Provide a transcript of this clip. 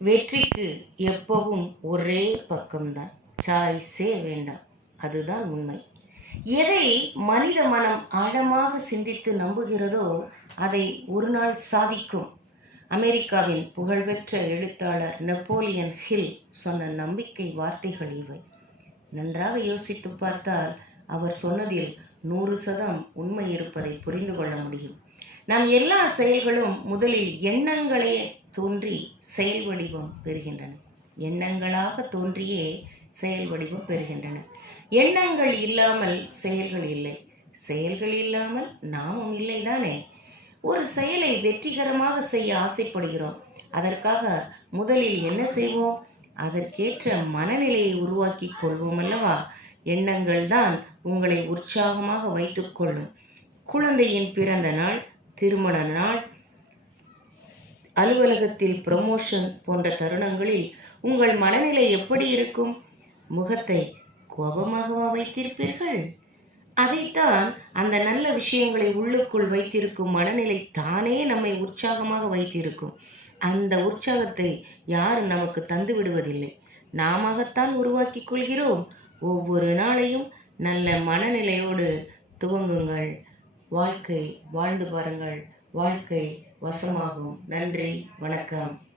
வெற்றிக்கு எப்பவும் ஒரே பக்கம்தான். சாய்ஸே வேண்டாம். அதுதான் உண்மை. எதை மனித மனம் ஆழமாக சிந்தித்து நம்புகிறதோ அதை ஒரு நாள் சாதிக்கும். அமெரிக்காவின் புகழ்பெற்ற எழுத்தாளர் நெப்போலியன் ஹில் சொன்ன நம்பிக்கை வார்த்தைகள் இவை. நன்றாக யோசித்து பார்த்தால் அவர் சொன்னதில் நூறு சதம் உண்மை இருப்பதை புரிந்து கொள்ள முடியும். நம் எல்லா செயல்களும் முதலில் எண்ணங்களே தோன்றி செயல் வடிவம் பெறுகின்றன. எண்ணங்களாக தோன்றியே செயல் வடிவம் பெறுகின்றன. எண்ணங்கள் இல்லாமல் செயல்கள் இல்லை. செயல்கள் இல்லாமல் நாமும் இல்லை தானே ஒரு செயலை வெற்றிகரமாக செய்ய ஆசைப்படுகிறோம். அதற்காக முதலில் என்ன செய்வோம்? அதற்கேற்ற மனநிலையை உருவாக்கி கொள்வோம் அல்லவா? எண்ணங்கள் தான் உங்களை உற்சாகமாக வைத்துக்கொள்ளும் குழந்தையின் பிறந்த நாள் திருமண நாள் அலுவலகத்தில் ப்ரமோஷன் போன்ற தருணங்களில் உங்கள் மனநிலை எப்படி இருக்கும்? முகத்தை கோபமாகவா வைத்திருப்பீர்கள்? அதைத்தான் அந்த நல்ல விஷயங்களை உள்ளுக்குள் வைத்திருக்கும் மனநிலை தானே நம்மை உற்சாகமாக வைத்திருக்கும். அந்த உற்சாகத்தை யாரும் நமக்கு தந்து விடுவதில்லை நாமத்தான் உருவாக்கி கொள்கிறோம். ஒவ்வொரு நாளையும் நல்ல மனநிலையோடு துவங்குங்கள். வாழ்க்கை வாழ்ந்து பாருங்கள். வாழ்க்கை வசமாகும். நன்றி. வணக்கம்.